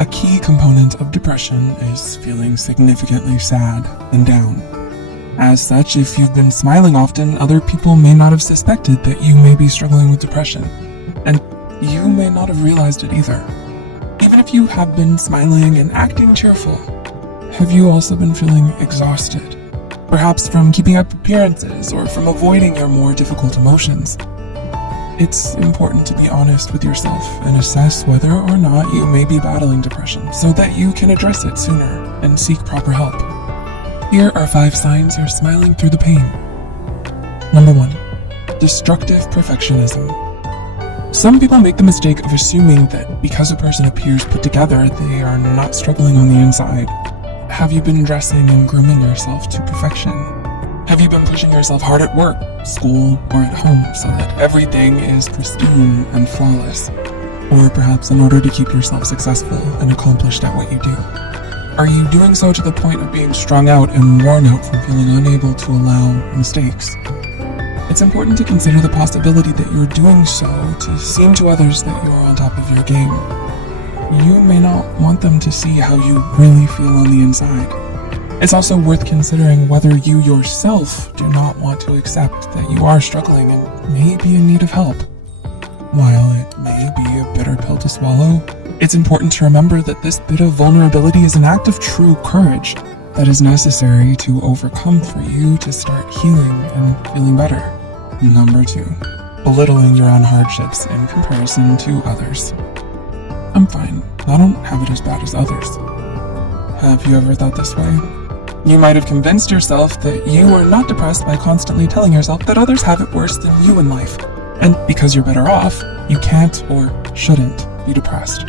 A key component of depression is feeling significantly sad and down. As such, if you've been smiling often, other people may not have suspected that you may be struggling with depression, and you may not have realized it either. Even if you have been smiling and acting cheerful, have you also been feeling exhausted? Perhaps from keeping up appearances or from avoiding your more difficult emotions. It's important to be honest with yourself and assess whether or not you may be battling depression so that you can address it sooner and seek proper help. Here are 5 signs you're smiling through the pain. Number 1. Destructive perfectionism. Some people make the mistake of assuming that because a person appears put together, they are not struggling on the inside. Have you been dressing and grooming yourself to perfection? Have you been pushing yourself hard at work, school, or at home so that everything is pristine and flawless? Or perhaps in order to keep yourself successful and accomplished at what you do? Are you doing so to the point of being strung out and worn out from feeling unable to allow mistakes? It's important to consider the possibility that you're doing so to seem to others that you're on top of your game. You may not want them to see how you really feel on the inside. It's also worth considering whether you yourself do not want to accept that you are struggling and may be in need of help. While it may be a bitter pill to swallow, it's important to remember that this bit of vulnerability is an act of true courage that is necessary to overcome for you to start healing and feeling better. Number 2. Belittling your own hardships in comparison to others. I'm fine. I don't have it as bad as others. Have you ever thought this way? You might have convinced yourself that you are not depressed by constantly telling yourself that others have it worse than you in life. And because you're better off, you can't or shouldn't be depressed.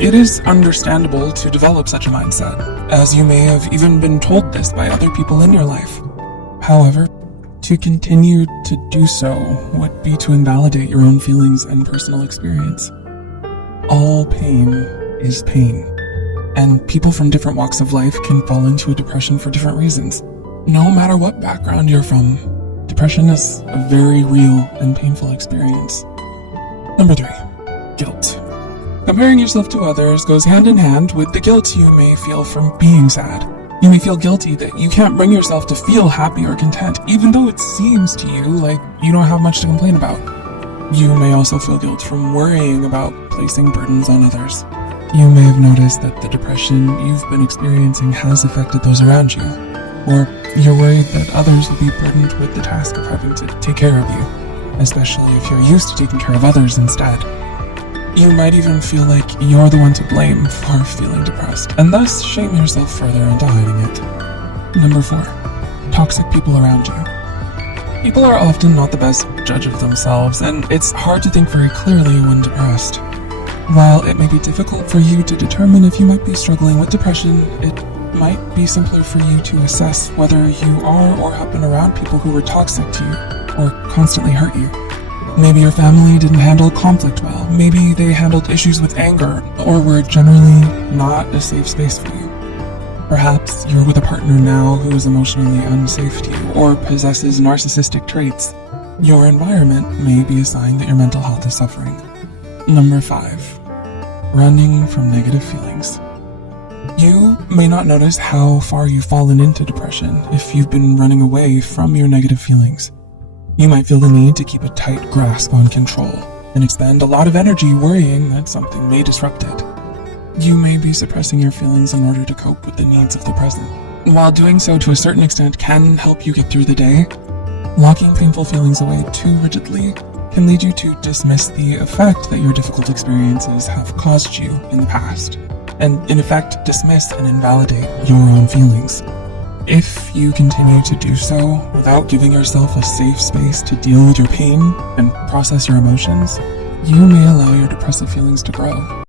It is understandable to develop such a mindset, as you may have even been told this by other people in your life. However, to continue to do so would be to invalidate your own feelings and personal experience. All pain is pain, and people from different walks of life can fall into a depression for different reasons. No matter what background you're from, depression is a very real and painful experience. Number 3. Guilt. Comparing yourself to others goes hand in hand with the guilt you may feel from being sad. You may feel guilty that you can't bring yourself to feel happy or content, even though it seems to you like you don't have much to complain about. You may also feel guilt from worrying about placing burdens on others. You may have noticed that the depression you've been experiencing has affected those around you, or you're worried that others will be burdened with the task of having to take care of you, especially if you're used to taking care of others instead. You might even feel like you're the one to blame for feeling depressed, and thus shame yourself further into hiding it. Number 4. Toxic people around you. People are often not the best judge of themselves, and it's hard to think very clearly when depressed. While it may be difficult for you to determine if you might be struggling with depression, it might be simpler for you to assess whether you are or have been around people who were toxic to you or constantly hurt you. Maybe your family didn't handle conflict well. Maybe they handled issues with anger or were generally not a safe space for you. Perhaps you're with a partner now who is emotionally unsafe to you or possesses narcissistic traits. Your environment may be a sign that your mental health is suffering. Number 5. Running from negative feelings. You may not notice how far you've fallen into depression if you've been running away from your negative feelings. You might feel the need to keep a tight grasp on control and expend a lot of energy worrying that something may disrupt it. You may be suppressing your feelings in order to cope with the needs of the present. While doing so to a certain extent can help you get through the day, locking painful feelings away too rigidly can lead you to dismiss the effect that your difficult experiences have caused you in the past, and in effect dismiss and invalidate your own feelings. If you continue to do so without giving yourself a safe space to deal with your pain and process your emotions, you may allow your depressive feelings to grow.